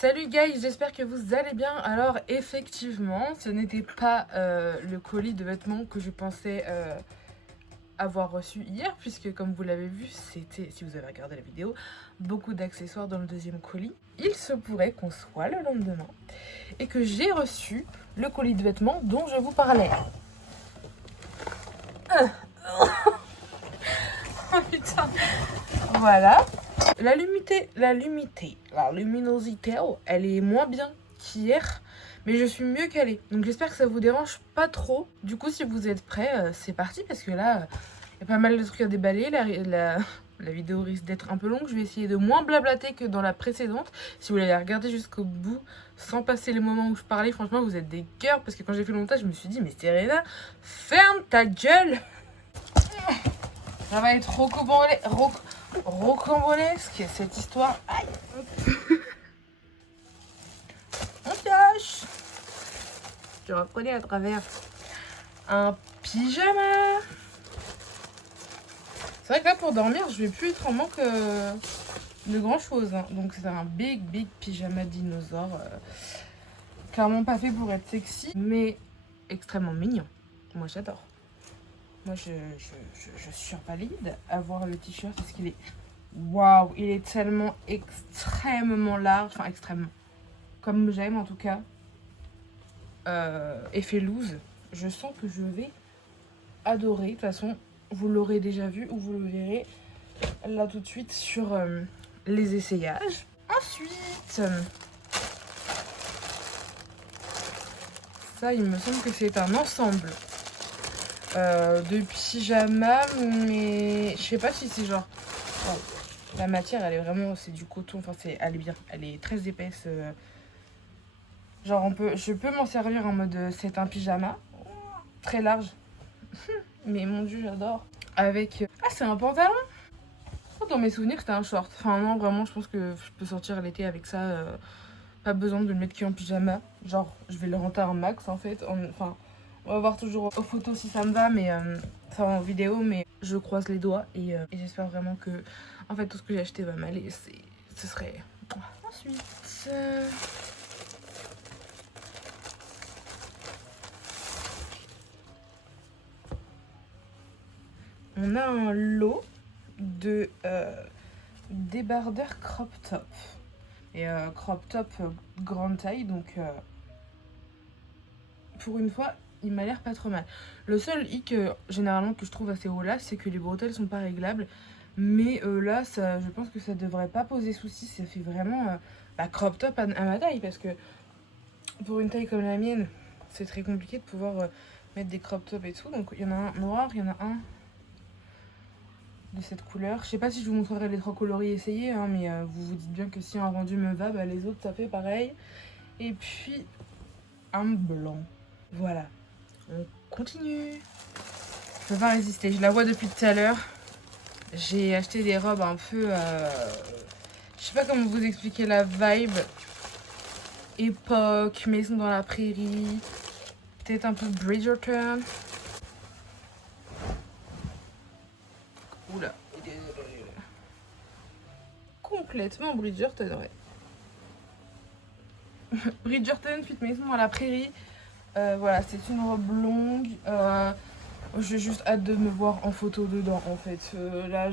Salut guys, j'espère que vous allez bien. Alors effectivement, ce n'était pas le colis de vêtements que je pensais avoir reçu hier, puisque comme vous l'avez vu, c'était, si vous avez regardé la vidéo, beaucoup d'accessoires dans le deuxième colis. Il se pourrait qu'on soit le lendemain et que j'ai reçu le colis de vêtements dont je vous parlais. Oh putain. Voilà. La luminosité, elle est moins bien qu'hier, mais je suis mieux calée. Donc j'espère que ça vous dérange pas trop. Du coup, si vous êtes prêts, c'est parti, parce que là, il y a pas mal de trucs à déballer. La vidéo risque d'être un peu longue. Je vais essayer de moins blablater que dans la précédente. Si vous l'avez regardé jusqu'au bout, sans passer les moments où je parlais, franchement, vous êtes des cœurs, parce que quand j'ai fait le montage, je me suis dit, mais Serena, ferme ta gueule. Ça va être rocambolesque cette histoire. Aïe. On cache. Tu reconnais à travers un pyjama. C'est vrai que là pour dormir je vais plus être en manque de grand chose hein. Donc c'est un big pyjama dinosaure. Clairement pas fait pour être sexy, mais extrêmement mignon. Moi j'adore. Moi je survalide à voir le t-shirt parce qu'il est... Waouh, il est tellement extrêmement large, enfin extrêmement, comme j'aime en tout cas, effet loose. Je sens que je vais adorer. De toute façon, vous l'aurez déjà vu ou vous le verrez là tout de suite sur les essayages. Ensuite, ça il me semble que c'est un ensemble de pyjama, mais je sais pas si c'est genre... Oh. La matière, elle est vraiment, c'est du coton, enfin elle est bien, elle est très épaisse. Genre je peux m'en servir en mode c'est un pyjama, très large. Mais mon dieu, j'adore. Avec, ah c'est un pantalon. Oh, dans mes souvenirs c'était un short. Enfin non, vraiment je pense que je peux sortir l'été avec ça. Pas besoin de le mettre qu'en pyjama. Genre je vais le renter un max en fait. Enfin on va voir toujours aux photos si ça me va, mais ça en vidéo, mais je croise les doigts et j'espère vraiment que en fait tout ce que j'ai acheté va m'aller. Ce serait... Ensuite on a un lot de débardeurs crop top. Et crop top grande taille, donc pour une fois il m'a l'air pas trop mal. Le seul hic généralement que je trouve assez haut là, c'est que les bretelles sont pas réglables. Mais là, ça, je pense que ça devrait pas poser souci. Ça fait vraiment crop top à ma taille. Parce que pour une taille comme la mienne, c'est très compliqué de pouvoir mettre des crop tops et tout. Donc il y en a un noir, il y en a un de cette couleur. Je sais pas si je vous montrerai les trois coloris essayés, hein, mais vous vous dites bien que si un rendu me va, les autres ça fait pareil. Et puis un blanc. Voilà. On continue. Je peux pas résister. Je la vois depuis tout à l'heure. J'ai acheté des robes un peu... je sais pas comment vous expliquer la vibe. Époque, maison dans la prairie. Peut-être un peu Bridgerton. Oula. Complètement Bridgerton, ouais. Bridgerton, fit maison dans la prairie. Voilà, c'est une robe longue. J'ai juste hâte de me voir en photo dedans, en fait. Là,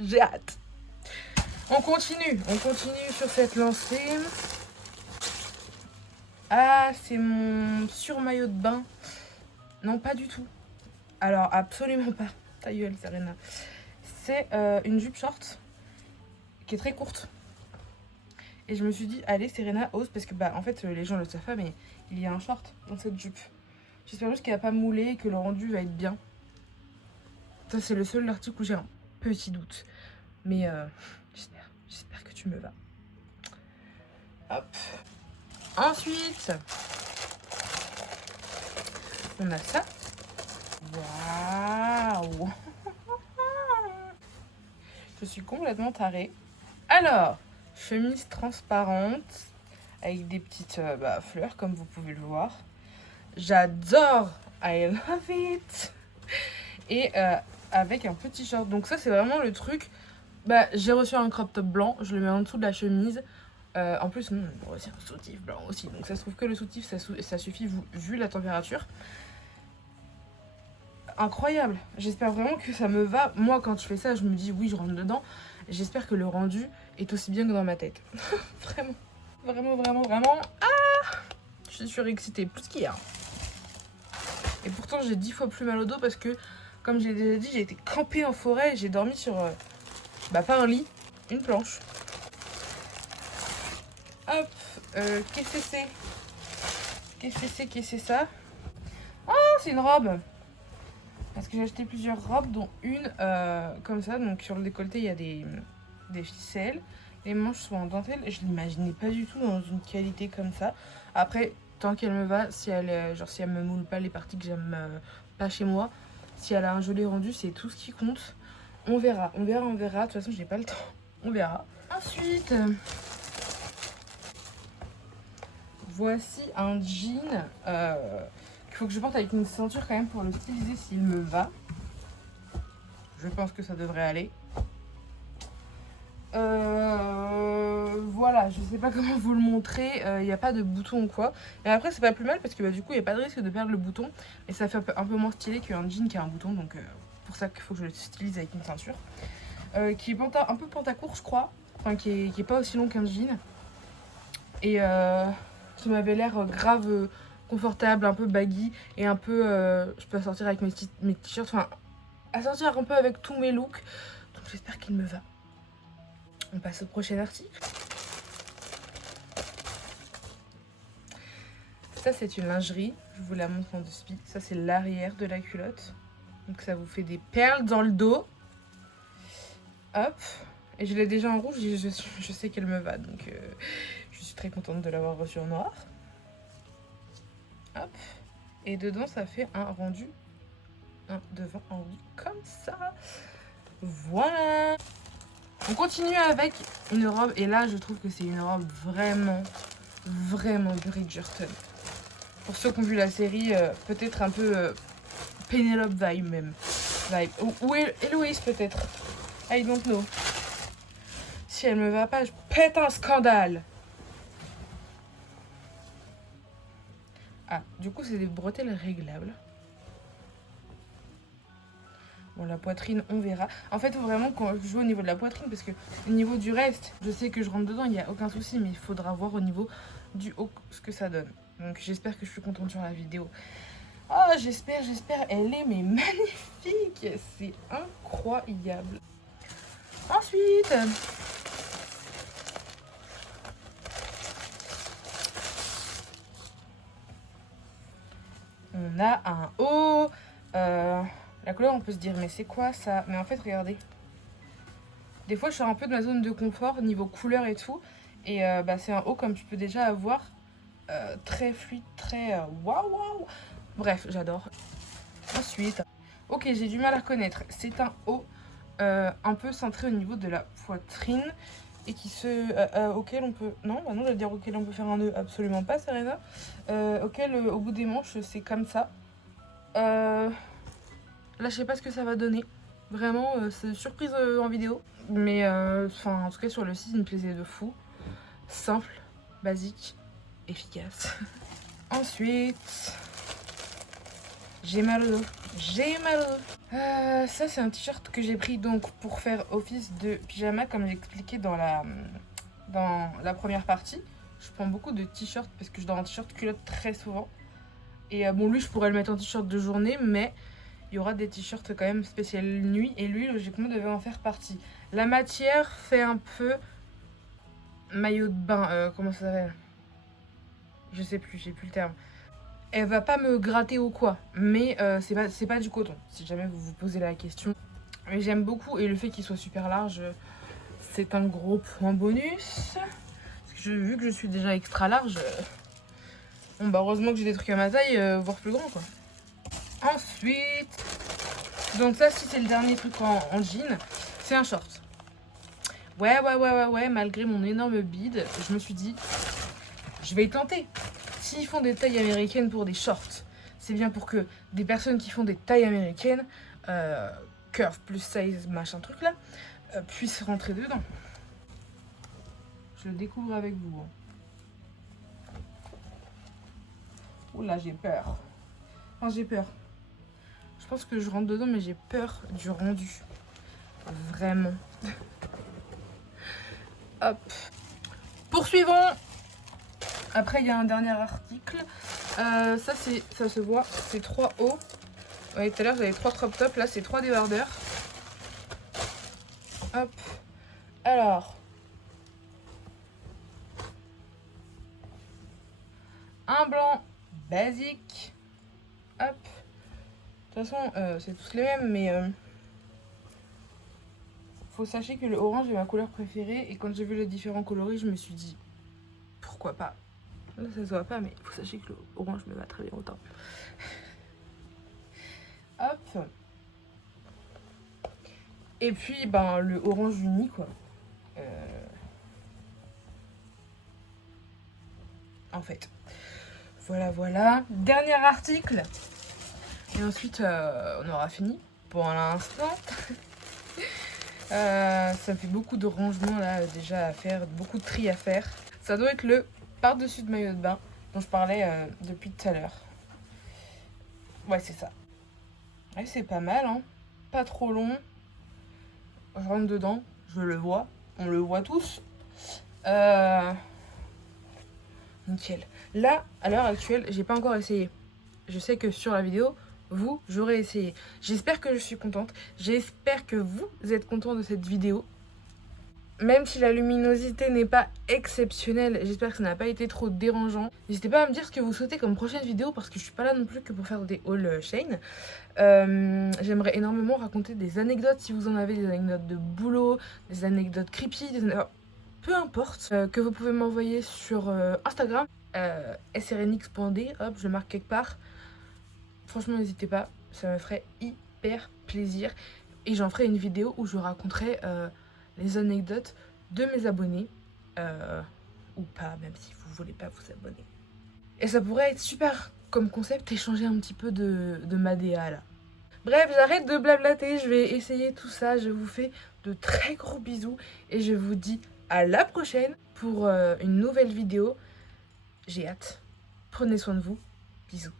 j'ai hâte. On continue sur cette lancée. Ah, c'est mon surmaillot de bain. Non, pas du tout. Alors, absolument pas. Ta gueule, Serena. C'est une jupe short qui est très courte. Et je me suis dit, allez, Serena, ose, parce que, en fait, les gens le savent pas, mais il y a un short dans cette jupe. J'espère juste qu'elle va pas mouler et que le rendu va être bien. Ça, c'est le seul article où j'ai un petit doute. Mais j'espère que tu me vas. Hop. Ensuite, on a ça. Waouh. Je suis complètement tarée. Alors, chemise transparente avec des petites fleurs, comme vous pouvez le voir. J'adore. I love it. Et avec un petit short. Donc ça, c'est vraiment le truc Bah, j'ai reçu un crop top blanc, je le mets en dessous de la chemise. En plus, nous, on a reçu un soutif blanc aussi. Donc ça se trouve que le soutif, ça suffit vu la température. Incroyable. J'espère vraiment que ça me va. Moi, quand je fais ça, je me dis oui, je rentre dedans. J'espère que le rendu est aussi bien que dans ma tête. Vraiment. Vraiment, vraiment, vraiment. Ah, je suis surexcitée, plus qu'hier. Et pourtant, j'ai 10 fois plus mal au dos parce que, comme j'ai déjà dit, j'ai été campée en forêt et j'ai dormi sur, bah pas un lit, une planche. Hop, qu'est-ce que c'est? Qu'est-ce que c'est ça? Ah, c'est une robe. Parce que j'ai acheté plusieurs robes, dont une comme ça. Donc sur le décolleté, il y a des ficelles. Les manches sont en dentelle. Je l'imaginais pas du tout dans une qualité comme ça. Après, tant qu'elle me va, si elle, genre, si elle me moule pas les parties que j'aime pas chez moi, si elle a un joli rendu, c'est tout ce qui compte. On verra, on verra, on verra. De toute façon, j'ai pas le temps. On verra. Ensuite, voici un jean qu'il faut que je porte avec une ceinture quand même pour le styliser s'il me va. Je pense que ça devrait aller. Voilà, je sais pas comment vous le montrer. Il n'y a pas de bouton ou quoi. Et après, c'est pas plus mal parce que du coup, il n'y a pas de risque de perdre le bouton. Et ça fait un peu moins stylé qu'un jean qui a un bouton. Donc, pour ça qu'il faut que je le stylise avec une ceinture. Qui est un peu pantacourt, je crois. Enfin, qui est pas aussi long qu'un jean. Et qui m'avait l'air grave confortable, un peu baggy. Et un peu. Je peux sortir avec mes t-shirts. Enfin, à sortir un peu avec tous mes looks. Donc, j'espère qu'il me va. On passe au prochain article. Ça, c'est une lingerie. Je vous la montre en dessous. Ça, c'est l'arrière de la culotte. Donc, ça vous fait des perles dans le dos. Hop. Et je l'ai déjà en rouge. Je sais qu'elle me va. Donc, je suis très contente de l'avoir reçue en noir. Hop. Et dedans, ça fait un rendu. Un devant, un rendu comme ça. Voilà. On continue avec une robe. Et là, je trouve que c'est une robe vraiment, vraiment Bridgerton. Pour ceux qui ont vu la série, peut-être un peu Penelope vibe même. Ou Héloïse peut-être. I don't know. Si elle me va pas, je pète un scandale. Ah, du coup, c'est des bretelles réglables. Bon, la poitrine, on verra. En fait, il faut vraiment qu'on joue au niveau de la poitrine parce que au niveau du reste, je sais que je rentre dedans, il n'y a aucun souci, mais il faudra voir au niveau du haut ce que ça donne. Donc, j'espère que je suis contente sur la vidéo. Oh, j'espère. Elle est mais magnifique. C'est incroyable. Ensuite, on a un haut. La couleur, on peut se dire, mais c'est quoi ça? Mais en fait, regardez. Des fois, je sors un peu de ma zone de confort niveau couleur et tout. Et c'est un haut comme tu peux déjà avoir. Très fluide, très waouh. Bref, j'adore. Ensuite, ok, j'ai du mal à reconnaître. C'est un haut un peu centré au niveau de la poitrine. Et qui auquel on peut... Non, bah non, je veux dire auquel on peut faire un nœud. Absolument pas, Serena. Auquel, au bout des manches, c'est comme ça. Là, je sais pas ce que ça va donner. Vraiment, c'est surprise en vidéo. Mais, en tout cas, sur le site, il me plaisait de fou. Simple, basique, efficace. Ensuite, j'ai mal au dos. Ça, c'est un t-shirt que j'ai pris donc pour faire office de pyjama, comme j'ai expliqué dans la première partie. Je prends beaucoup de t-shirts parce que je dors en t-shirt culotte très souvent. Et bon, lui, je pourrais le mettre en t-shirt de journée, mais il y aura des t-shirts quand même spécial nuit. Et lui, logiquement, devait en faire partie. La matière fait un peu maillot de bain. Comment ça s'appelle? Je sais plus, j'ai plus le terme. Elle va pas me gratter ou quoi, mais c'est pas du coton, si jamais vous vous posez la question. Mais j'aime beaucoup, et le fait qu'il soit super large, c'est un gros point bonus. Parce que vu que je suis déjà extra large, bon bah heureusement que j'ai des trucs à ma taille, voire plus grand quoi. Ensuite, donc ça si c'est le dernier truc en jean, c'est un short. Ouais, malgré mon énorme bide, je me suis dit, je vais y tenter. S'ils font des tailles américaines pour des shorts, c'est bien pour que des personnes qui font des tailles américaines, curve plus size, machin truc là, puisse rentrer dedans. Je le découvre avec vous. Oula, j'ai peur. Enfin, j'ai peur. Je pense que je rentre dedans, mais j'ai peur du rendu. Vraiment. Hop. Poursuivons. Après, il y a un dernier article. Ça se voit. C'est 3 hauts. Vous voyez, tout à l'heure, j'avais 3 crop tops. Là, c'est 3 débardeurs. Hop. Alors. Un blanc basique. Hop. De toute façon, c'est tous les mêmes, mais faut sachez que le orange est ma couleur préférée. Et quand j'ai vu les différents coloris, je me suis dit, pourquoi pas. Là, ça se voit pas, mais faut sachez que le orange me va très bien autant. Hop. Et puis, ben, le orange uni, quoi. En fait. Voilà, voilà. Dernier article. Et ensuite, on aura fini pour l'instant. Ça me fait beaucoup de rangements là déjà à faire, beaucoup de tri à faire. Ça doit être le par-dessus de maillot de bain dont je parlais depuis tout à l'heure. Ouais, c'est ça. Ouais, c'est pas mal, hein. Pas trop long. Je rentre dedans, je le vois. On le voit tous. Nickel. Là, à l'heure actuelle, j'ai pas encore essayé. Je sais que sur la vidéo, j'aurez essayé. J'espère que je suis contente. J'espère que vous êtes contents de cette vidéo. Même si la luminosité n'est pas exceptionnelle, j'espère que ça n'a pas été trop dérangeant. N'hésitez pas à me dire ce que vous souhaitez comme prochaine vidéo parce que je suis pas là non plus que pour faire des hauls Shein. J'aimerais énormément raconter des anecdotes si vous en avez, des anecdotes de boulot, des anecdotes creepy, peu importe, que vous pouvez m'envoyer sur Instagram, srnx.d, hop, je marque quelque part. Franchement, n'hésitez pas, ça me ferait hyper plaisir. Et j'en ferai une vidéo où je raconterai les anecdotes de mes abonnés. Ou pas, même si vous voulez pas vous abonner. Et ça pourrait être super comme concept, échanger un petit peu de ma DA là. Bref, j'arrête de blablater, je vais essayer tout ça. Je vous fais de très gros bisous. Et je vous dis à la prochaine pour une nouvelle vidéo. J'ai hâte. Prenez soin de vous. Bisous.